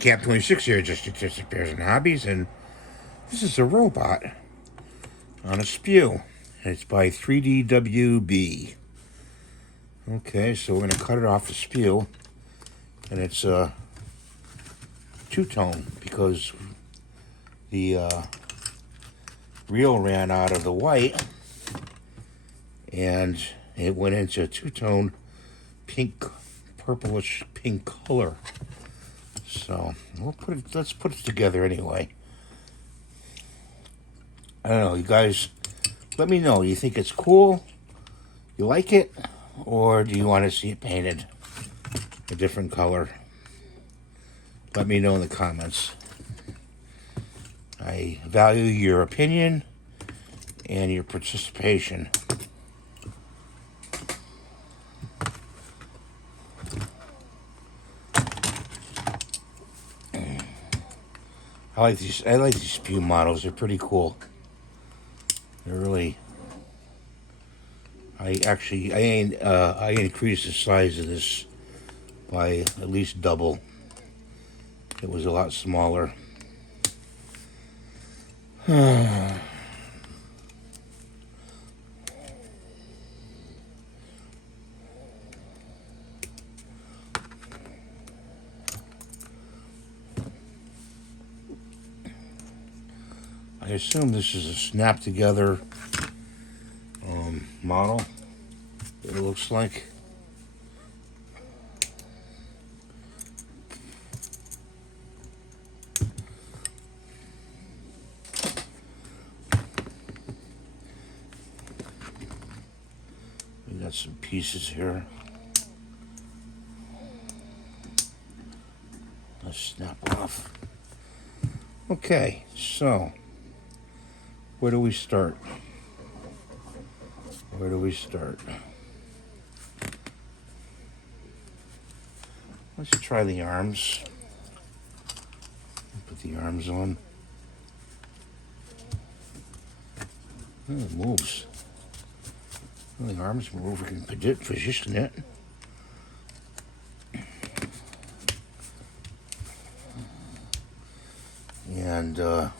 Cap 26 here, just repairs and hobbies, and this is a robot on a spew. It's by 3DWB. Okay, so we're going to cut it off the spew, and it's a two-tone because the reel ran out of the white, and it went into a two-tone pink, purplish pink color. So let's put it together anyway. I don't know, you guys, let me know. You think it's cool? You like it? Or do you want to see it painted a different color? Let me know in the comments. I value your opinion and your participation. I like these spew models. They're pretty cool. They're really. I increased the size of this by at least double. It was a lot smaller. I assume this is a snap together model, it looks like. We got some pieces here. Let's snap off. Okay, so where do we start? Where do we start? Let's try the arms. Put the arms on. Oh, it moves. Well, the arms move. We can position it. And I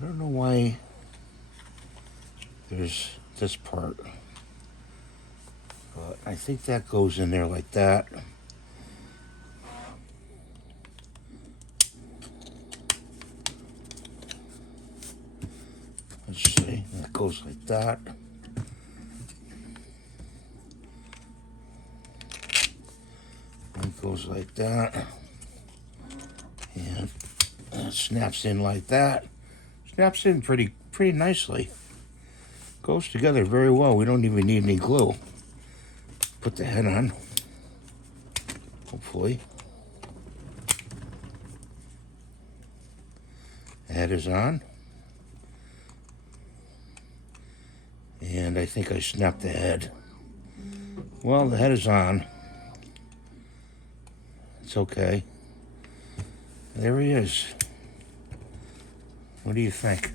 don't know why there's this part, but I think that goes in there like that. Let's see, that goes like that. It goes like that. And it snaps in like that. Snaps in pretty nicely. Goes together very well. We don't even need any glue. Put the head on. Hopefully. The head is on. And I think I snapped the head. Well, the head is on. It's okay. There he is. What do you think?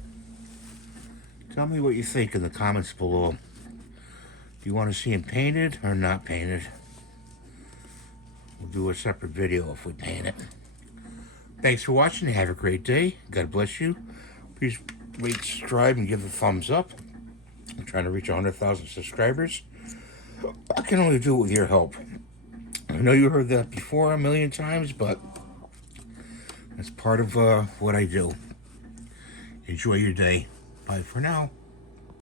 Tell me what you think in the comments below. Do you want to see him painted or not painted? We'll do a separate video if we paint it. Thanks for watching. Have a great day. God bless you. Please rate, subscribe, and give a thumbs up. I'm trying to reach 100,000 subscribers. I can only do it with your help. I know you heard that before a million times, but that's part of what I do. Enjoy your day. Bye for now.